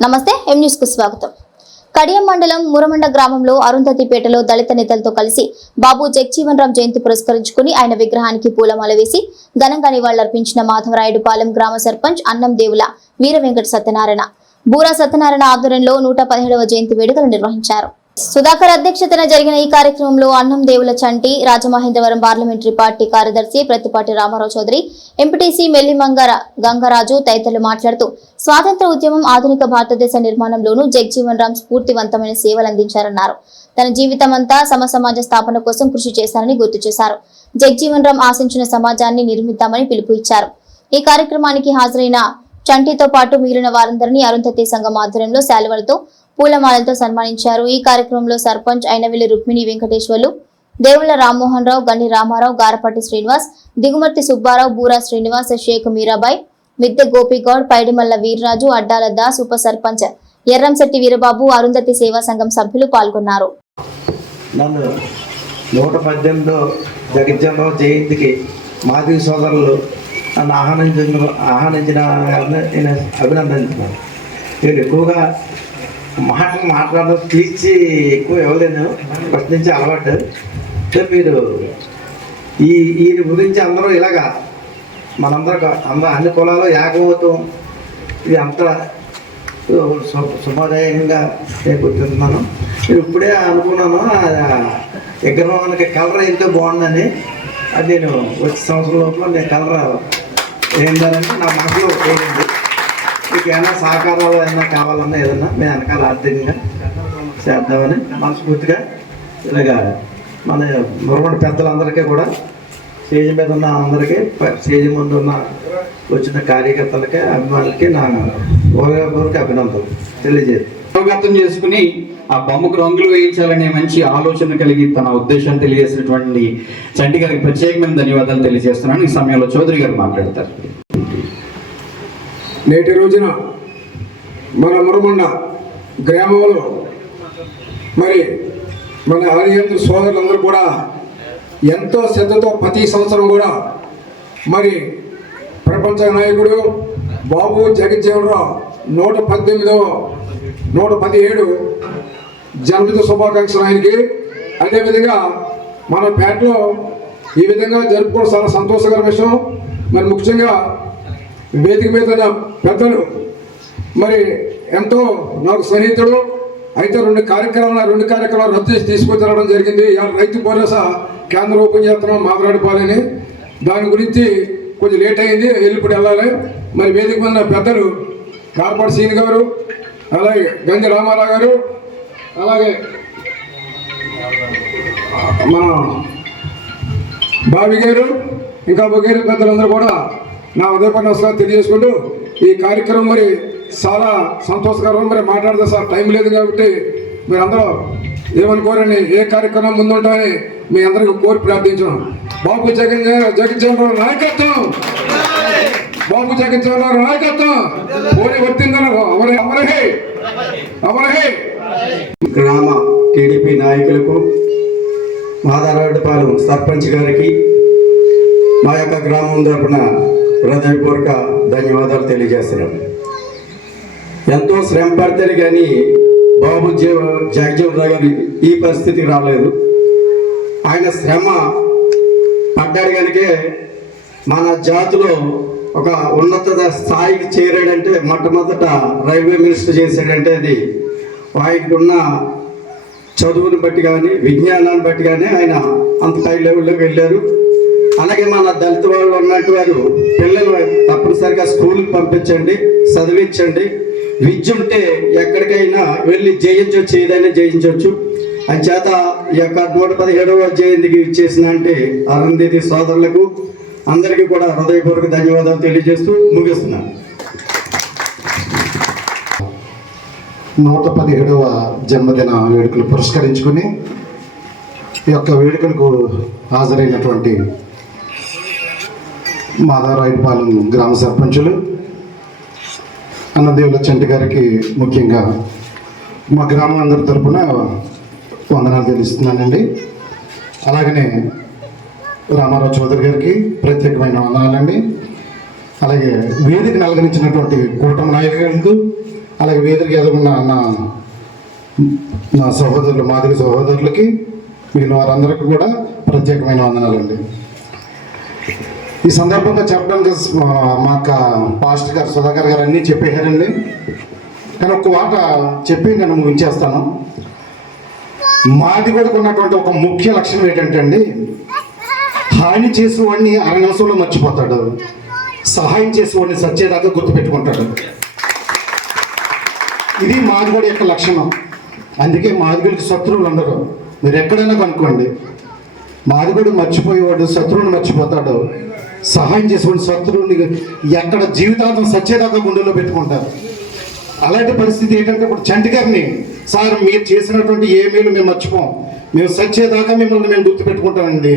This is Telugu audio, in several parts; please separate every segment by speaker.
Speaker 1: నమస్తే ఎం న్యూస్కు స్వాగతం. కడియం మండలం మురమండ గ్రామంలో అరుంధతిపేటలో దళిత నేతలతో కలిసి బాబు జగ్జీవన్ రామ్ జయంతి పురస్కరించుకుని ఆయన విగ్రహానికి పూలమాల వేసి ఘనంగా నివాళులర్పించిన మాధవరాయుడుపాలెం గ్రామ సర్పంచ్ అన్నం దేవుల వీర వెంకట సత్యనారాయణ. బూరా సత్యనారాయణ ఆధ్వర్యంలో నూట పదిహేడవ జయంతి వేడుకలు నిర్వహించారు. సుధాకర్ అధ్యక్షతన జరిగిన ఈ కార్యక్రమంలో అన్నం దేవుల చంటి రాజమహేంద్రవరం పార్లమెంటరీ పార్టీ కార్యదర్శి ప్రతిపాటి రామారావు చౌదరి ఎంపీటీసీ మెల్లిమంగర గంగరాజు తదితరులు మాట్లాడుతూ స్వాతంత్ర ఉద్యమం ఆధునిక భారతదేశ నిర్మాణంలోనూ జగ్జీవన్ రామ్ స్ఫూర్తివంతమైన సేవలు అందించారన్నారు. తన జీవితమంతా సమ సమాజ స్థాపన కోసం కృషి చేశారని గుర్తు చేశారు. జగ్జీవన్ రామ్ ఆశించిన సమాజాన్ని నిర్మిద్దామని పిలుపు ఇచ్చారు ఈ కార్యక్రమానికి హాజరైన చంటితో పాటు మిగిలిన వారందరినీ అరుంధతి సంఘం ఆధ్వర్యంలో శాలువలతో పూలమాలలతో సన్మానించారు. ఈ కార్యక్రమంలో సర్పంచ్ అయినవిల్లి రుక్మిణి వెంకటేశ్వర్లు దేవుళ్ళ రామ్మోహన్ రావు గన్ని రామారావు గారపట్టి శ్రీనివాస్ దిగుమర్తి సుబ్బారావు బూరా శ్రీనివాస్ షేక్ మీరాబాయ్ మిద్దె గోపిగౌడ్ పైడిమల్ల వీర్రాజు అడ్డాల దాస్ ఉప సర్పంచ్ ఎర్రంశెట్టి వీరబాబు అరుంధతి సేవా సంఘం సభ్యులు పాల్గొన్నారు.
Speaker 2: నన్ను నూట పద్దెనిమిదో జగజ్జమ్మ జయంతికి మాదిగ సోదరులు నన్ను ఆహ్వానించిన ఆహ్వానించిన నేను అభినందించున్నాను నేను ఎక్కువగా మాటలు మాట్లాడడం తీర్చి ఎక్కువ ఇవ్వలేను. ఫస్ట్ నుంచి అలవాటు. సో మీరు ఈ ఈయన గురించి అందరూ ఇలాగా మనందరూ అంద అన్ని కులాలు ఏకమవుతాం. ఇది అంతా సు- శుభోదయంగా నేను గుర్తున్నాను నేను ఇప్పుడే అనుకున్నాను విగ్రహానికి కలర్ ఎంతో బాగుందని. అది నేను వచ్చే సంవత్సరం లోపల నేను కలర్ ఏంటంటే నా మనసులో పోయింది మీకు ఏమైనా సహకారాలు ఏమైనా కావాలన్నా ఏదన్నా మీ వెనకాల ఆర్థికంగా చేద్దామని మనస్ఫూర్తిగా ఇలాగా మన మురగొండ పెద్దలందరికీ కూడా స్టేజ్ మీద ఉన్న అందరికీ ప- స్టేజ్ ముందు ఉన్న వచ్చిన కార్యకర్తలకి అభిమానులకి నా గౌరవపూర్వక అభినందనలు. తెలియజేది
Speaker 3: అవగతం చేసుకుని ఆ బొమ్మకు రంగులు వేయించాలనే మంచి ఆలోచన కలిగి తన ఉద్దేశం తెలియజేసినటువంటి చంటి గారికి ప్రత్యేకమైన ధన్యవాదాలు తెలియజేస్తున్నాను. ఈ సమయంలో చౌదరి గారు మాట్లాడతారు.
Speaker 4: నేటి రోజున మన మురమండ గ్రామంలో మరి మన ఆర్యంత్ర సోదరులందరూ కూడా ఎంతో శ్రద్ధతో ప్రతి సంవత్సరం కూడా మరి ప్రపంచ నాయకుడు బాబు జగజ్జీవనరావు నూట పద్దెనిమిదవ నూట పదిహేడు జన్మదిన శుభాకాంక్షలు ఆయనకి. అదేవిధంగా మన పేటలో ఈ విధంగా జరుపుకోవడం చాలా సంతోషకర విషయం. మరి ముఖ్యంగా వేదిక మీద పెద్దలు మరి ఎంతో నాకు స్నేహితుడు అయితే రెండు కార్యక్రమాలు రెండు కార్యక్రమాలు రద్దు చేసి తీసుకొని జరిగింది. ఇవాళ రైతు భరోసా కేంద్రం ఓపెన్ చేస్తున్నాం మాట్లాడుకోవాలని దాని గురించి కొంచెం లేట్ అయింది వెళ్ళిప్పుడు వెళ్ళాలి. మరి వేదిక మీద పెద్దలు కార్పాటి సీని గారు అలాగే గంజి రామారావు గారు అలాగే మన బావి గారు ఇంకా వగేరు పెద్దలందరూ కూడా నా ఉదయపడి నమస్కారం తెలియజేసుకుంటూ ఈ కార్యక్రమం మరి చాలా సంతోషకరం మరి మాట్లాడదా సార్. టైం లేదు కాబట్టి మీరు అందరూ ఏమనుకోరని ఏ కార్యక్రమం ముందుంటామని మీ అందరికి కోరి ప్రార్థించాం బాబు జగన్ జగన్ నాయకత్వం! బాబు జగన్ నాయకత్వం! పోనీ వర్తిందన్నారు అమరే అమరహే! అమరహే!
Speaker 2: గ్రామ టీడీపీ నాయకులకు మాదారాడుపాలెం సర్పంచ్ గారికి మా యొక్క గ్రామం తరపున హృదయపూర్వక ధన్యవాదాలు తెలియజేస్తున్నాం. ఎంతో శ్రమ పడతారు కానీ బాబు జీవ జగజీవన్ గారు ఈ పరిస్థితికి రాలేదు. ఆయన శ్రమ పడ్డాడు కనుకే మన జాతిలో ఒక ఉన్నత స్థాయికి చేరాడంటే మొట్టమొదట రైల్వే మినిస్టర్ చేశాడంటే అది ఆయనకు ఉన్న చదువుని బట్టి కానీ విజ్ఞానాన్ని బట్టి కానీ ఆయన అంత హై లెవెల్లో వెళ్ళారు. అలాగే మన దళిత వాళ్ళు ఉన్నట్టు వారు పిల్లలు తప్పనిసరిగా స్కూల్కి పంపించండి చదివించండి. విద్య ఉంటే ఎక్కడికైనా వెళ్ళి జయించవచ్చు ఏదైనా జయించవచ్చు అంచేత ఈ యొక్క నూట పదిహేడవ జయంతికి ఇచ్చేసిన అంటే అరుంధతి సోదరులకు అందరికీ కూడా హృదయపూర్వక ధన్యవాదాలు తెలియజేస్తూ ముగిస్తున్నాను
Speaker 5: నూట పదిహేడవ జన్మదిన వేడుకలు పురస్కరించుకుని ఈ యొక్క వేడుకలకు హాజరైనటువంటి మాధవరాయుడుపాలెం గ్రామ సర్పంచులు అన్నదేవుల చెంటి గారికి ముఖ్యంగా మా గ్రామం అందరి తరఫున వందనాలు తెలుస్తున్నానండి. అలాగనే రామారావు చౌదరి గారికి ప్రత్యేకమైన వందనాలండి. అలాగే వేదిక నలగరించినటువంటి కూటమి నాయకులకు అలాగే వేదిక ఎదుగున్న నా నా సహోదరులు మాదిరి సహోదరులకి మిగిలిన వారందరికీ కూడా ప్రత్యేకమైన వందనాలండి. ఈ సందర్భంగా చెప్పడానికి మా అక్క పాస్టర్ గారు సుధాకర్ గారు అన్నీ చెప్పేశారండి. కానీ ఒక మాట చెప్పి నేను ముగించేస్తాను మాది కూడా ఉన్నటువంటి ఒక ముఖ్య లక్షణం ఏంటంటే అండి హాని చేసేవాడిని అర నిమిషంలో మర్చిపోతాడు. సహాయం చేసేవాడిని సచ్చేదాకా గుర్తుపెట్టుకుంటాడు. ఇది మాదిగడి యొక్క లక్షణం. అందుకే మాదిగుడికి శత్రువులు ఉండరు. మీరు ఎక్కడైనా కనుక్కోండి. మాదిగుడు మర్చిపోయేవాడు శత్రువుని మర్చిపోతాడు. సహాయం చేసేవాడు శత్రువుని ఎక్కడ జీవితాంతం సచ్చేదాకా గుండెలో పెట్టుకుంటారు. అలాంటి పరిస్థితి ఏంటంటే ఇప్పుడు చంటి గారిని సార్ మీరు చేసినటువంటి ఏ మేలు మేము మర్చిపోం. మేము సచ్చేదాకా మిమ్మల్ని మేము గుర్తుపెట్టుకుంటామండి.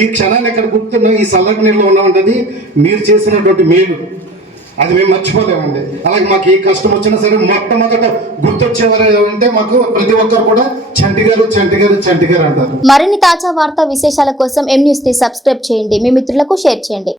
Speaker 5: ఈ క్షణాన్ని ఎక్కడ గుర్తున్నా ఈ సల్లటి నీళ్ళు ఉన్నామంటది మీరు చేసినటువంటి మేలు. అది మేము మర్చిపోలేమండి. అలాగే మాకు ఏ కష్టం వచ్చినా సరే మొట్టమొదట గుర్తొచ్చేవారు అంటే మాకు ప్రతి ఒక్కరు కూడా చంటి గారు చంటి గారు చంటి గారు అంటారు.
Speaker 1: మరిన్ని తాజా వార్తా విశేషాల కోసం ఎం న్యూస్ని సబ్స్క్రైబ్ చేయండి. మీ మిత్రులకు షేర్ చేయండి.